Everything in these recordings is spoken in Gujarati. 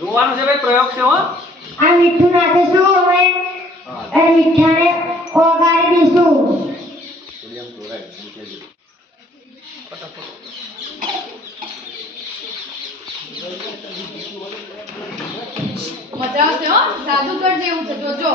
જોવાનું છે ભાઈ, પ્રયોગ છે હો. આ મીઠું નાખીશું હવે અને મીઠાને ઓગાળી દઈશું. મજા આવશે હો, જાદુગર જેવું છે, જોજો.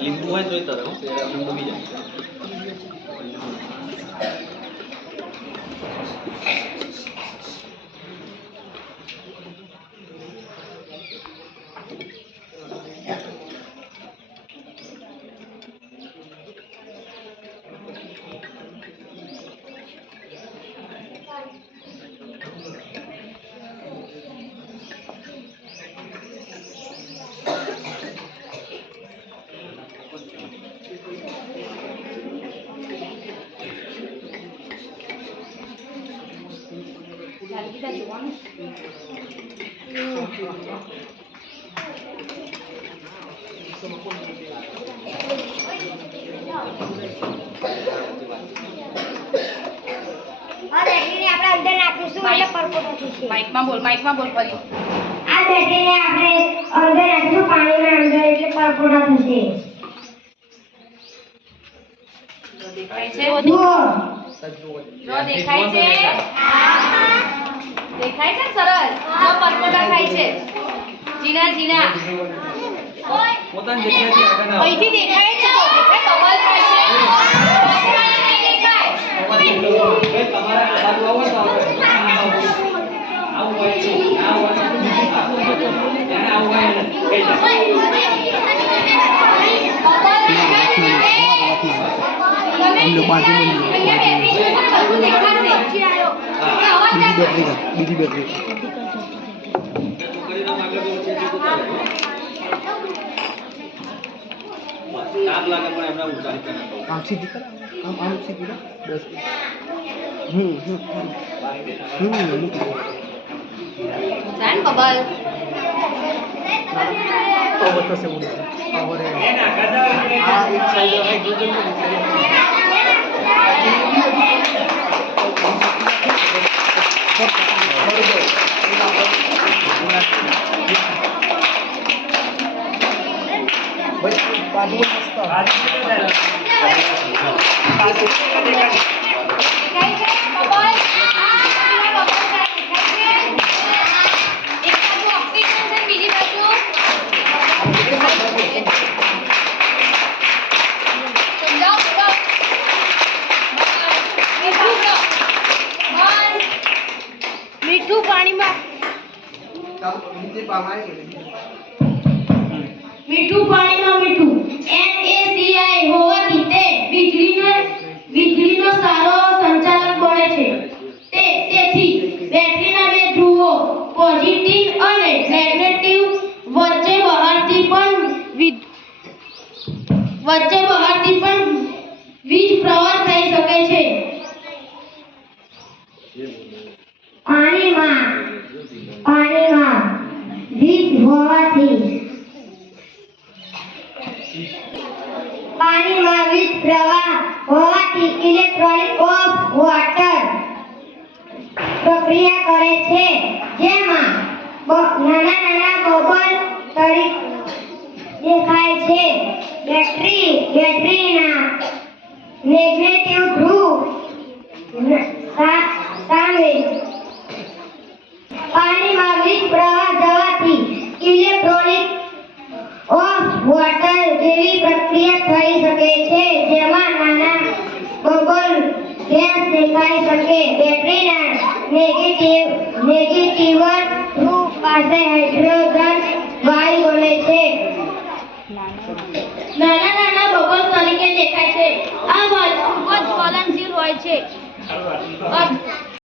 લીંબુ હોય તો લીંબુ બી જાય. માઈકમાં બોલ ફરી. આ બેટરીને આપણે અંદર નાખીશું પાણીના અંદર એટલે પરપોટા થશે. દેખાય છે? જુઓ. જો દેખાય છે? દેખાય છે સરસ. જો પરપોટા થાય છે. જીના પોતાની જગ્યાએથી આગળ આવો. અહીંથી દેખાય છે, જો દેખાય કમલ થાય છે. દેખાય. તમારા આ બાજુ આવો તો આવું હોય છે. આવું હોય એને આવું હોય ને કઈ બીજી બેટરી કામ લાગે પણ એમને ઉચારી કરે. આમ સીધી કર, આમ સીધી કર. બસ. જાન કબલ. તો બતાશે બોલ. પાવર આ એક સાઈડ હે ગૂગલ में पानी मस्त મીઠું પાણીમાં મીઠું પાણીમાં મીઠું NaCl હોવાથી તે વીજળીનો સારો સંચાલક બને છે. તેથી બેટરીના બે ધ્રુવો પોઝિટિવ અને નેગેટિવ વચ્ચે બહારથી પણ વીજ પ્રવાહ થઈ શકે છે. પાણીમાં વીજ પ્રવાહ હોવાથી ઇલેક્ટ્રોલિક ઓફ વોટર પ્રક્રિયા કરે છે, જેમાં નાના બબલ દેખાય છે. બેટરીના નેગેટિવ ધ્રુવ સામે પાણીમાં વીજ પ્રવાહ જવાથી ઇલેક્ટ્રોલિક ઓફ વોટર જેવી પ્રક્રિયા થઈ શકે છે, જેમાં નાના બબલ ગેસ દેખાઈ શકે. બેટરીના નેગેટિવ ધ્રુવ પાસે હાઇડ્રોજન વાયુ બને છે. નાના બબલ તરીકે દેખાય છે. આ વાયુ ખૂબ જ જ્વલનશીલ બંધ